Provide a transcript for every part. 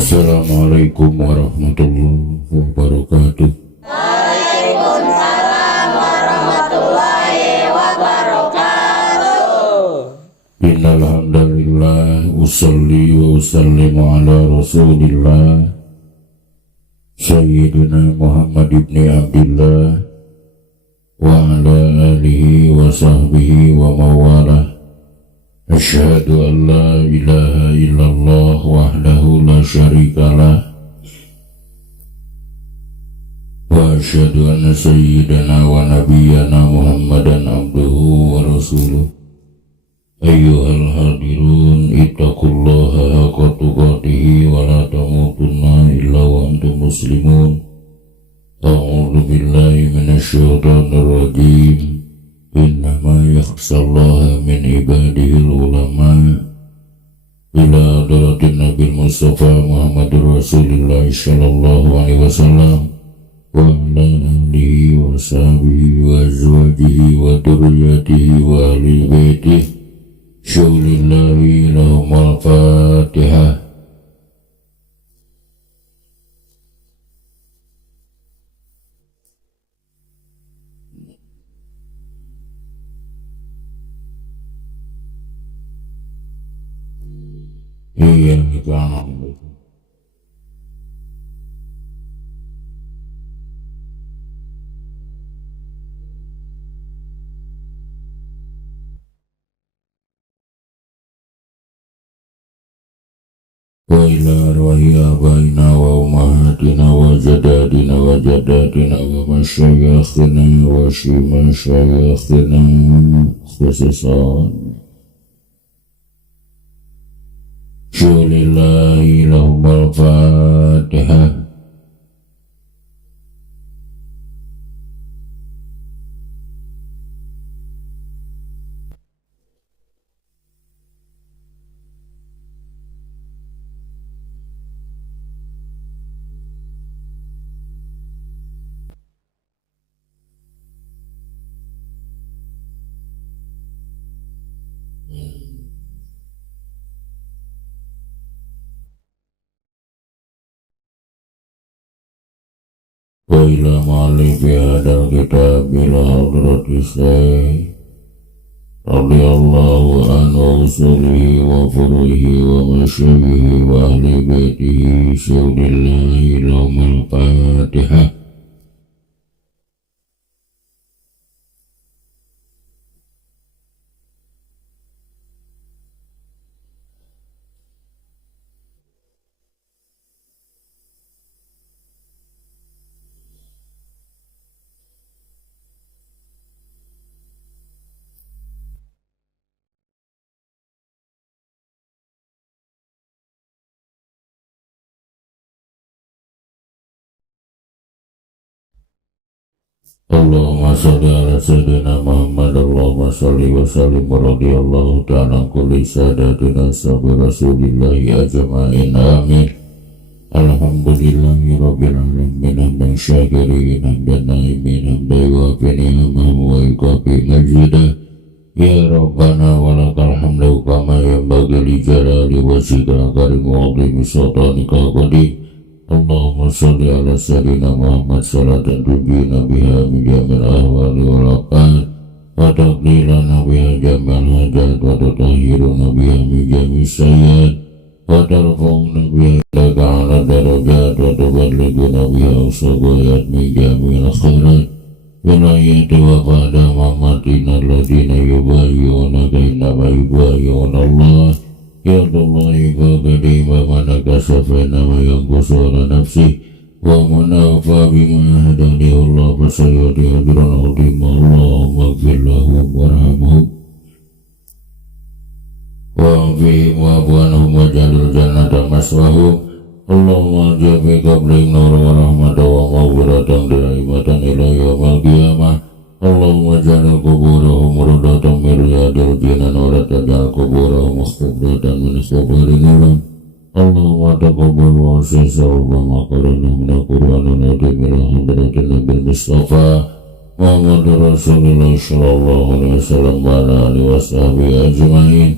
Assalamualaikum warahmatullahi wabarakatuh. Waalaikumsalam warahmatullahi wabarakatuh. Innal hamdalillah usolli wa usallimu ala rasulillah Sayyidina Muhammad ibn Abdillah wa ala alihi wa sahbihi wa mawalah. Asyhadu an la ilaha illallah wahdahu la syarikalah wa asyhadu anna sayyidana wa nabiyyana Muhammadan abduhu wa rasuluh. Ayyuhal hadirun ittaqullaha haqqa tuqatih wa la tamutunna illa wa antum muslimun. A'udzu billahi minasyaitonir rajim. Innama yakhshallaha min ibadihil ulama. Ila hadratin Nabi Mustafa Muhammadur Rasulullah sallallahu alaihi wasallam wa ala alihi wa sahbihi wa azwajihi wa dzurriyyatihi wa ahli baitihi. Syaulillahi lahumul Fatihah. Iya kita wa ila arwahi abaina wa ummahatina wa jadadina wa jadatina wa masyayikhina wa masyayikhina khususan. Syaulillahi lahumul Fatihah. Wa ila ma'alifi hadal kitab ila hadrati Syekh radhiyallahu anhu usulihi wa furuhi wa masyayikhi wa ahli baitihi. Syaulillahi lahumul Fatihah. Allahumma sholli ala sayyidina Muhammad. Allahumma sholli wa sallim wa radiyallahu ta'ala kulli sadatina sahabi rasulillahi ajma'in. Amin. Alhamdulillahi rabbil alamin. Hamdan syakirin, hamdan naimin, hamdan yuafi ni'amahu wa yukafi majidah. Ya Rabbana wa lakal hamdu kama yanbaghi li jalali wajhika karim wa 'azimi sultanika qadir. Allahumma sholli ala sayyidina Muhammad salatan tubina biha min jamil ahwali wal afat wa taqlilana biha jamil hajat wa tutahhiruna biha min jamil sayyat wa tarfa'una biha laka ala darajat wa tuballighuna biha usagayat min jamil khairat wilayati wa ba'da mamatina alladhina yubayyunaka innama yubayyuna Allah. Ya Allah ibadati wa manaka safana wa yanqusura nafsi wa manafa bima hadani Allah fasayyadi ajran azim. Allahumma ighfir lahum warhamhum wa afihim wa abwanhum wa jalil jannata maswahum. Allahumma jabi qablihim nur wa rahmatan wa maghfiratan daimatan ila yaumil qiyamah. Allahumma ja'al kuburahum murdatan min riyadil jinan wa la taj'al kuburahum mukhbatan min khubarin nuran. Allahumma taqabbal wa sisa wa maqarana min al-Qur'an wa nadim ila hadratin Nabi Mustafa Muhammad Rasulullah sallallahu alaihi wasallam wa ala alihi wa sahbihi ajma'in.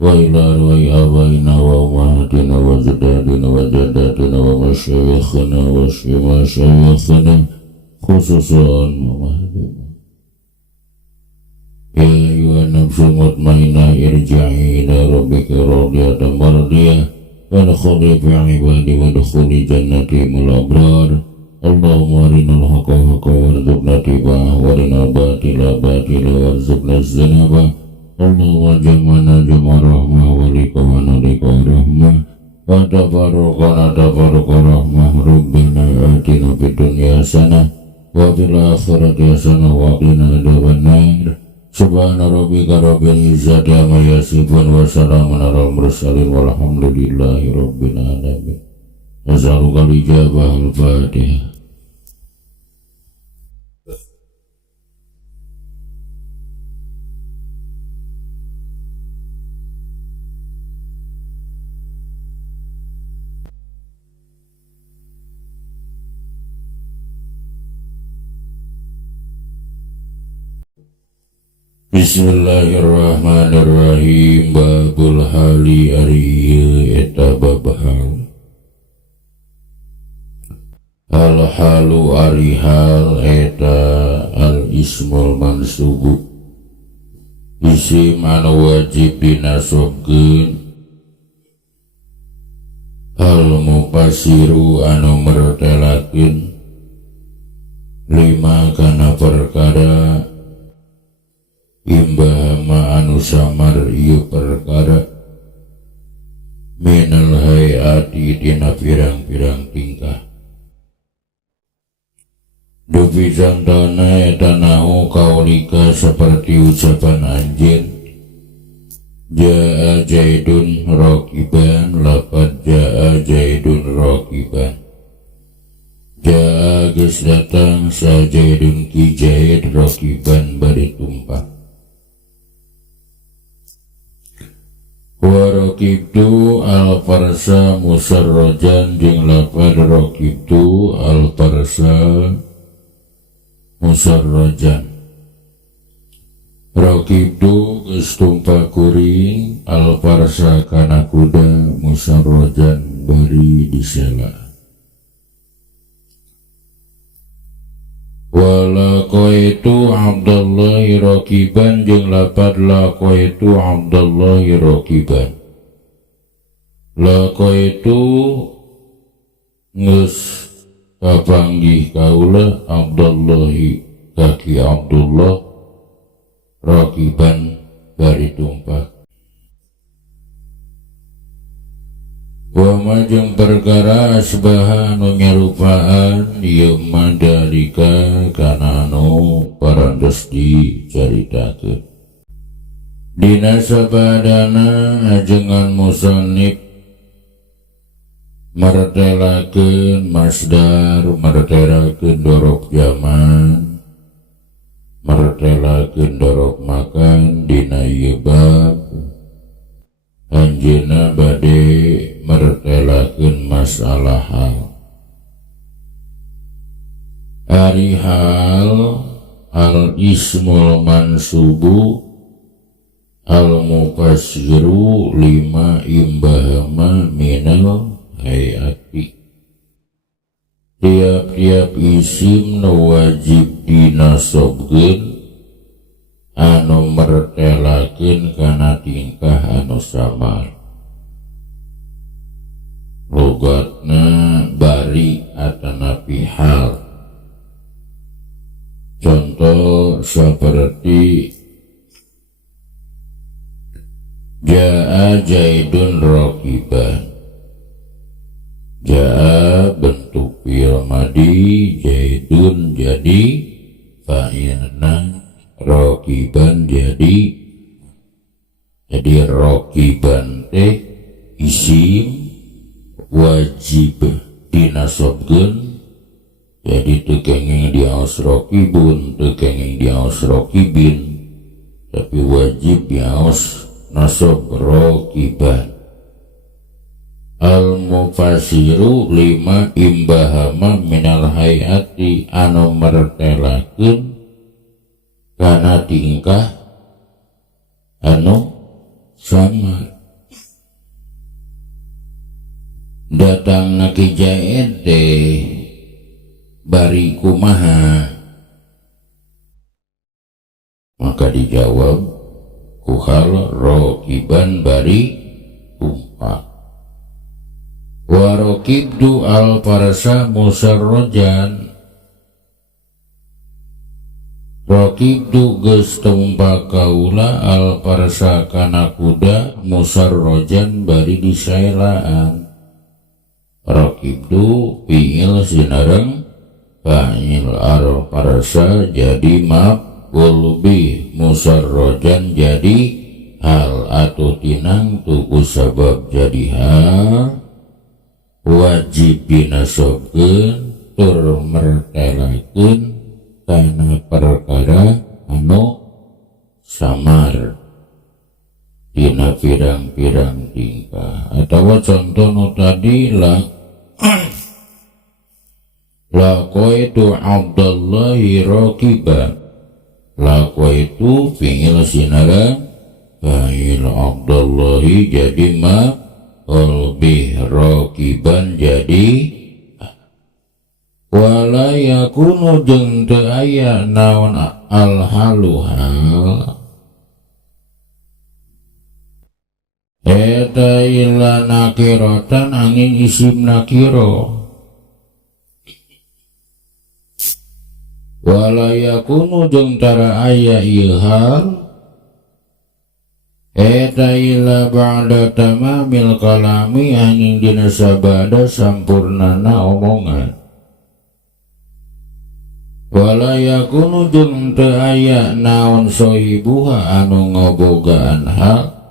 wa ila arwai abaina wa ummahatina wa ajdadina wa jaddatina wa masyayikhina wa masyayikhina khususan Muhammadina. Ya ayyuhan nafsul mutmainnah irji'i ila rabbika radiyatan mardiyah wa adkhuli fi ibadi wa adkhuli jannati mul abrar. Allahumma arinal haqqa haqqan warzuqna ittiba'ah wa arinal batila batila warzuqna ijtinabah. Allahumma jam'ana jam'a rahmah wa liqa'ana liqa' rahmah wa tafarruqana tafarruqa rahmah. Rabbana atina fid dunya hasanah wa fil akhirati hasanah wa qina adzabannar. Subhana rabbika rabbil izzati amma yasifun wa salamun alal mursalin walhamdulillahi rabbil alamin. As'aluka al-ijabah al-Fatihah. Bismillahirrahmanirrahim. Babul hali arieu eta bab hal. Al halu ari hal eta al ismul mansubu isim anu wajib dinasobkeun. Al mufassiru anu mertelakeun lima kana perkara imbahama anu samar ieu perkara minal hayati dina pirang-pirang tingkah. Dupi santana eta nahu kaulika seperti ucapan anjeun jaa jaidun raqiban. Lafaz jaa jaidun raqiban, jaa geus datang sa jaidun ki jaid raqiban bari tumpah. Wa raqibtu al-farsa musarrajan jeung lafaz raqibtu al-farsa musarrajan. Raqibtu geus tumpah kuring al-farsa kana kuda musarrajan bari disela. Wa laqaitu Abdallahi raqiban jeung lafaz laqaitu Abdallahi raqiban. Laqaitu geus kapanggih kaula Abdallahi kaki Abdullah raqiban bari tumpah. Wa majeng perkara asbaha anu nyarupaan ieu madalika kana anu parantos dicaritakeun. Dina sabadana ajengan musannif martelakeun masdar, martelakeun dorob zaman, martelakeun dorob makan dina ieu bab. Anjeunna bade martelakeun masalah hal. Ari hal al ismul mansubu al mufassiru lima imbahama minal hayati. Tiap-tiap isim nu wajib dinasobkeun anu mertelakeun kana tingkah anu samar. Logatna bari atanapi hal. Contoh seperti jaa jaidun raqiban. Jaa bentuk fi'il madi, jaidun jadi fa'ilna, raqiban jadi raqiban teh isim wajib dinasobkeun. Jadi teu kenging diaos raqibun, teu kenging diaos raqibin, tapi wajib diaos nasab raqiban. Al mufassiru lima imbahama minal hayati anu mertelakeun kana tingkah anu samar. Datang Ki Jaed bari kumaha, maka dijawab kuhal rokiban bari tumpak. Wa rokibdu al farsa musarrojan, rokibdu geus tumpak kaula al farsa kana kuda musarrojan bari disaelaan. Rokibdu fi'il sinareng fa'il al farsa jadi maf'ul bih, musarrojan jadi hal atau tinang tuku sabab jadi hal, wajib binasobkeun tur mertelakeun kana perkara anu samar dina pirang-pirang tingkah. Atawa contoh nu tadi laqaitu Abdallahi raqiba, laqaitu fi'il sinareng fa'il Abdallahi jadi maf'ul bih, raqiban jadi wala yakunu jeung teu aya naon al halu hal eta illa nakiratan angin isim nakiro, wala yakunu jeung tara aya ieu hal eta illa ba'da tamamil kalami angin dina sabada sampurnana omongan. Wala yakunu jeung teu aya naon sohibuha anu ngabogaan hal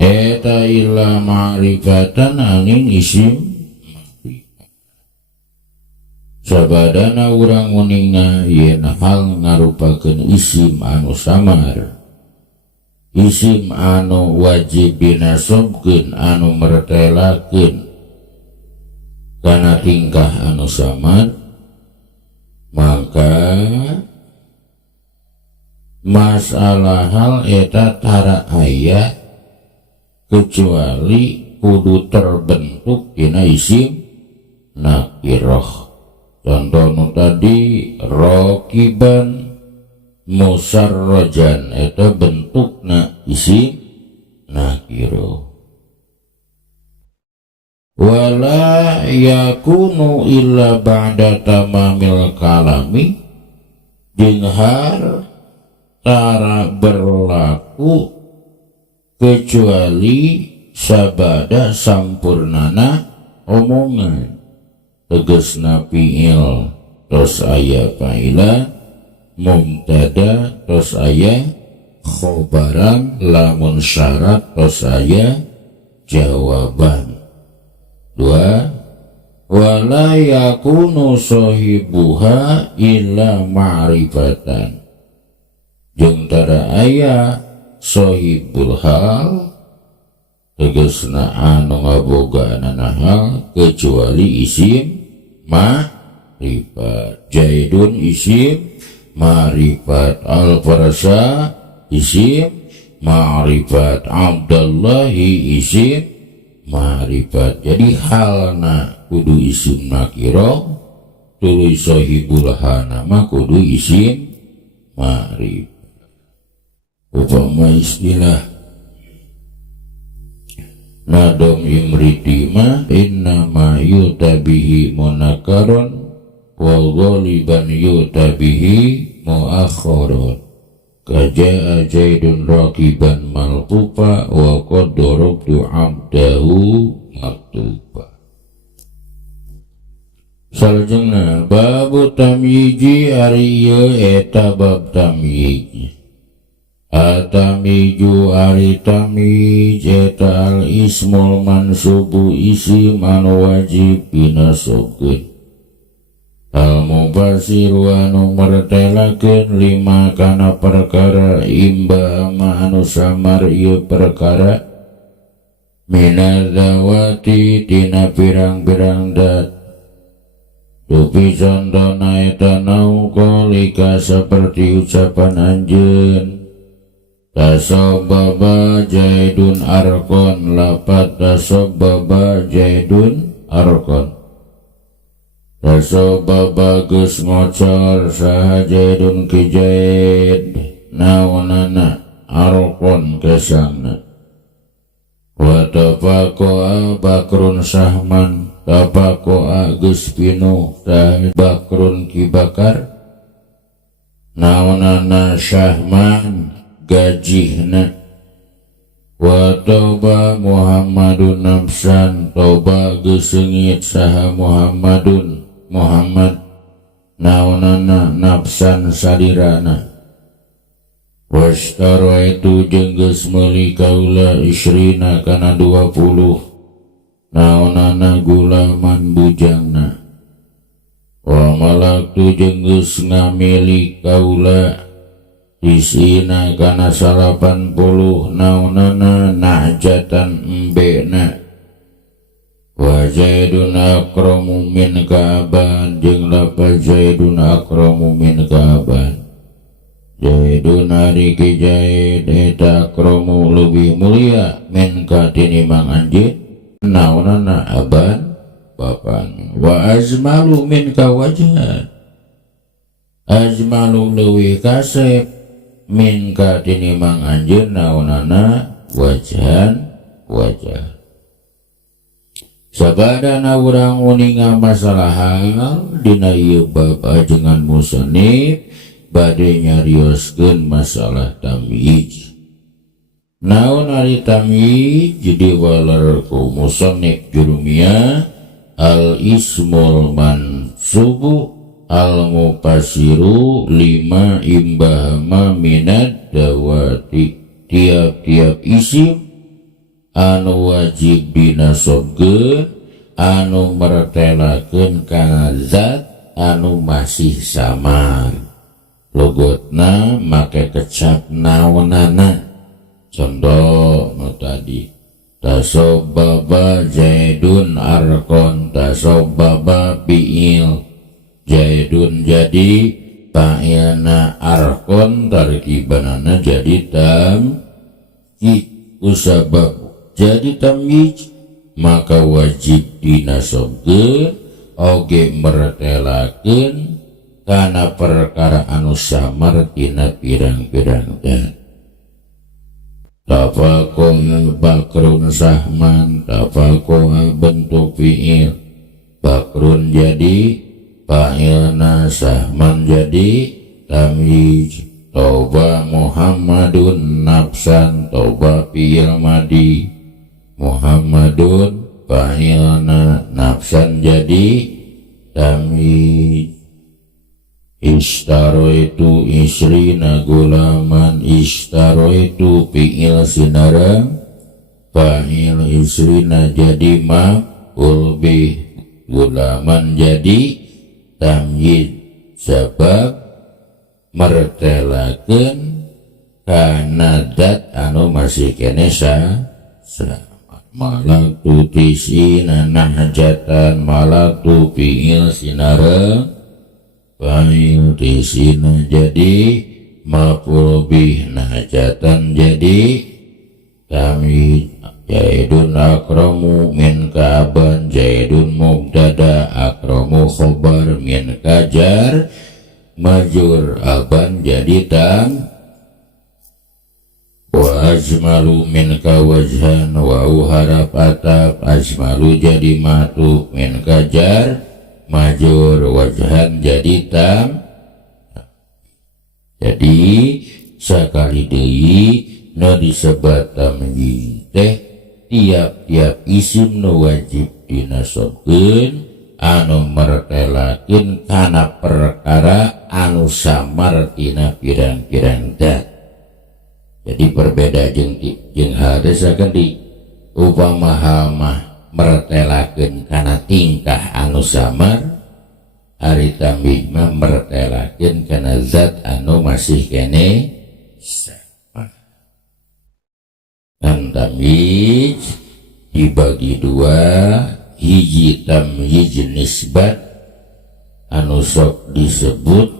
eta illa ma'rifatan angin isim sabadana urang muninga yen hal ngarupakeun isim anu samar, isim anu wajib dinasobkeun anu mertelakeun kana tingkah anu samar, maka masalah hal eta tara aya kecuali kudu terbentuk dina isim nakiroh. Contoh nu tadi rokiban musarrojan eta bentukna isim nakiroh. Wala yakunu illa ba'da tamamil kalami, jeung har tara berlaku kecuali sabada sampurnana omongan. Tegasna fi'il tos aya fa'ilan, mubtada tos aya khobaran, lamun syarat tos aya jawaban. 2. Wala yakunu sohibuha illa ma'rifatan, jeung tara aya sohibul hal tegasna anu ngabogaanana hal kecuali isim ma'rifat. Jaidun isim ma'rifat, al-farsa isim ma'rifat, Abdallahi isim ma'rifat. Jadi halna kudu isim nakiro, tuluy sohibul hanama kudu isim ma'rifat. Upama istilah nadom imritima innama yutabihi munakaron wa ghaliban yutabihi muakharon, kaja'a jaidun rakiban maltufa wa qad darabtu abdahu maktufa. Salajengna babu tamyiji ari ieu eta bab tamyij. Atamiju ari tamij eta al ismul mansubu isim anu wajib binasobkeun, al mubasiru anu mertelakeun lima kana perkara imba ama anu samar ieu perkara minadzawati tina pirang-pirang dat. Tupi contohna eta naukolika seperti ucapan anjeun tasabbaba Zaidun arkon, lapat tasabbaba Zaidun arkon. Tasabbaba geus ngocor saha Zaidun ki Zaid naonana arkon kesangna. Wa tafakoa Bakrun Sahman, tafakoa geus pinuh saha Bakrun ki Bakar naonana Sahman gajihna. Wa toba Muhammadun nafsan, toba geus seungit saha Muhammadun Muhammad naonana nafsan sadirana. Washtara itu jeung geus meuli kaula isrina kana 20 naonana gulaman bujangna. Wa malaktu jeung geus ngamili kaula isina kana 80 naonana najatan embena. Wa Zaidun akramu min ka'ban, jeung lafaz Zaidun akramu min ka'ban. Zaidun ari ki Zaid eta akramu lebih mulia min ka tinimang anjeun naonana aban bapan. Wa azmalu min ka wajhan, azmalu leuwih kasep min ka tinimang anjeun naonana wajhan wajah. Sabadana urang uninga masalah hal dina ieu bab ajengan musannif bade nyarioskeun masalah tamyiz. Naon ari tamyiz? Jadi walar ku musannif jurumiyah al ismul mansubu al mufassiru lima imbahama minad dawati, tiap-tiap isim anu wajib dinasobkeun anu mertelakeun kana zat anu masih samar. Logotna make kecap naonana. Contoh nu tadi tasabbaba Zaidun arkon, tasabbaba fi'il Zaidun jadi fa'ilna, arkon tarkibanana jadi tamyiz. Usabab jadi tamyiz maka wajib dinasobkeun oge mertelakeun kana perkara anu samar tina pirang-pirang dan. Tafakoha Bakrun Sahman, tafakoha bentuk fi'il, Bakrun jadi fa'ilna, Sahman jadi tamyiz. Toba Muhammadun nafsan, toba fi'il madi, Muhammadun fa'ilna, nafsan jadi tamyiz. Ishtaroitu isrina gulaman, ishtaroitu fi'il sinarang, fa'il isrina jadi maf'ul bih, gulaman jadi tamyiz. Sebab mertelakeun kana dat anu masih kene sama. Malaktu tisina nahjatan, malaktu fi'il sinarang, fa'il tisina jadi maf'ul bih, nahjatan jadi tamyiz. Zaidun akramu min ka'ban, Zaidun mubtada, akramu khobar, min kajar majur, aban jadi tam. Wa ajmalu min ka wajhan, wa harap atap, ajmalu jadi matuf, min kajar majur, wajhan jadi tam. Jadi sakali deui nu disebat tamyiz teh tiap-tiap isim nu wajib dinasobkeun anu mertelakeun kana perkara anu samar tina pirang-pirang dat. Jadi berbeda jeung hadasakeun di upama hal mah mertelakeun kana tingkah anu samar, ari tamyiz mah mertelakeun kana zat anu masih kene samar. Dan tamyiz dibagi dua, hiji tamyiz nisbat anu sok disebut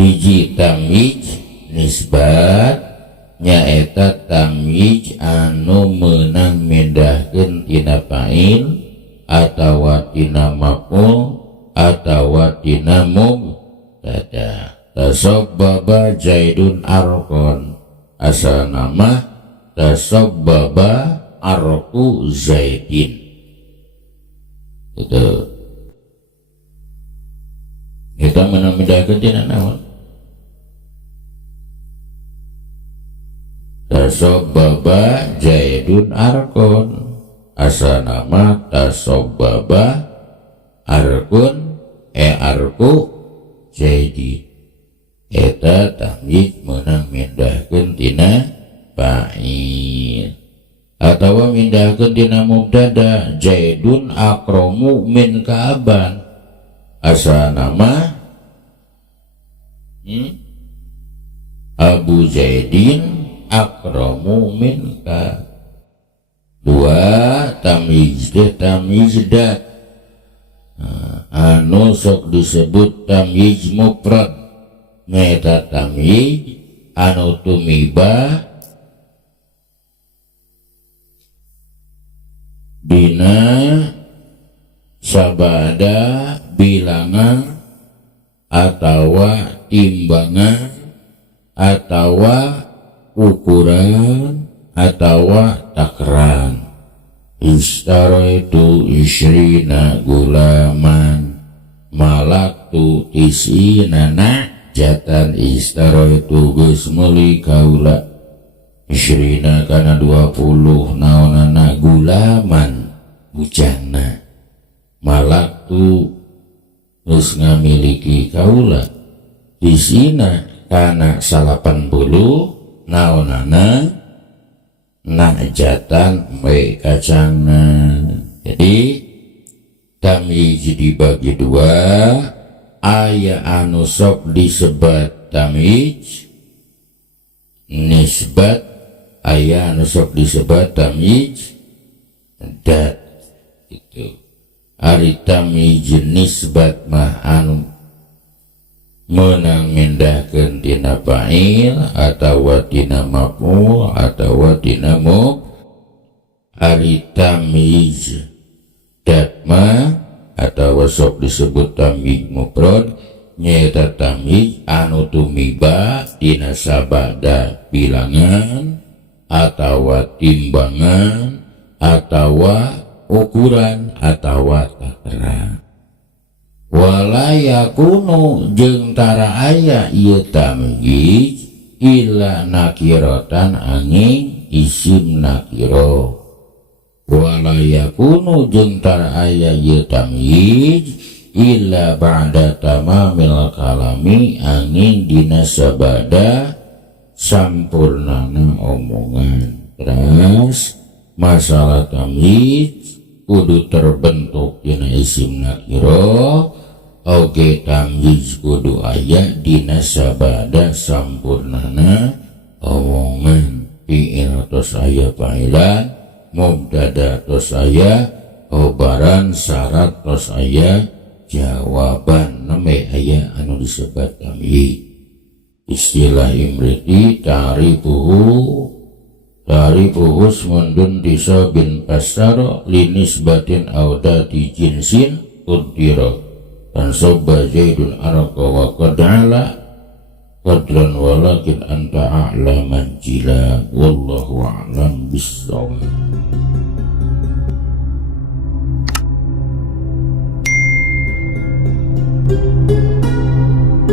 hiji hiji tamyiz nisbat nyaeta tamyiz anu meunang mindahkeun tina fa'il atawa tina maf'ul atawa tina mubtada. Tasabbaba Zaidun arkon, asal nama tasabbaba arku Zaidin. Itu kita menamidahkan tina naon tasabbaba Zaidun arkon, asal nama tasabbaba arkun arku Zaidin. Eta tamyiz meunang mindahkeun tina fa'il atawa mindahkeun tina mubtada. Zaidun akramu min ka'ban, asal nama Abu Zaidin akramu min ka. Dua tamyiz dat anu sok disebut tamyiz mufrad nyaeta tamyiz anu tumiba dina sabada bilangan atawa timbangan atawa ukuran atawa takaran. Istaraitu isyrina gulaman malaktu isina jatan. Istaraitu geus meuli kaula isyrina kana 20 naonana gulaman bujana malaktu geus ngamiliki kaula isina kana 80 naonana najatan bae kacangna. Jadi tamyiz dibagi dua, aya anu sok disebat tamyiz nisbat, aya anu sok disebat tamyiz dat. Itu ari tamyiz nisbat mah anu meunang mindahkeun tina fa'il atawa tina maf'ul atawa tina ari tamyiz dat mah atawa sok disebut tamyiz mufrad nyaeta tamyiz anu tumiba tina sabada bilangan atawa timbangan atawa ukuran atawa takaran. Wala yakunu jeung tara aya ieu tamyiz illa nakiratan angin isim nakiro. Wala yakunu jeung tara aya ieu tamyiz illa ba'da tamamil kalami angin dina sabada sampurnana omongan. Terus masalah tamyiz kudu terbentuk dina isim nakiro. Oge tamyiz kudu aya dina sabada sampurnana omongan. Fi'il tos aya fa'ilan, mubtada tos aya khobaran, syarat tos aya jawaban. Name aya anu disebat tamyiz. Istilah Imriti tarifuhu ismun disabin pasaro linisbatin audati jinsin udiro. Dan sobba Zaidun araka wa qad'ala qadran walakin anta a'la manjila wallahu a'lam bissawab.